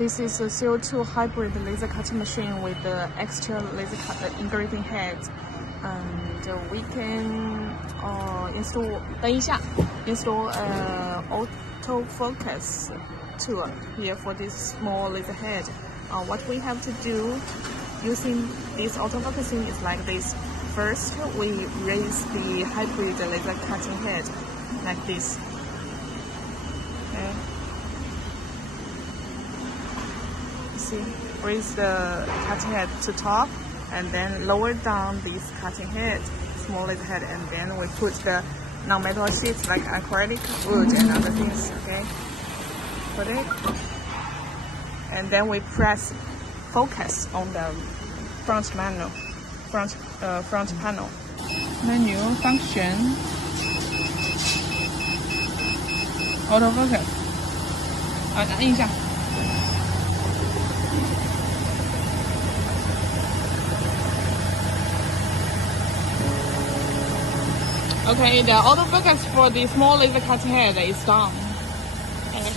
This is a CO2 hybrid laser cutting machine with the extra laser engraving head, and we can install autofocus tool here for this small laser head. What we have to do using this autofocusing is like this. First, we raise the hybrid laser cutting head like this. Okay. See, raise the cutting head to top, and then lower down this cutting head, small laser head, and then we put the non-metal sheets like acrylic, wood, and other things. Okay, put it, and then we press focus on the front panel. Menu function, autofocus. 按一下。Okay, the autofocus for the small laser cutting head is done. Okay.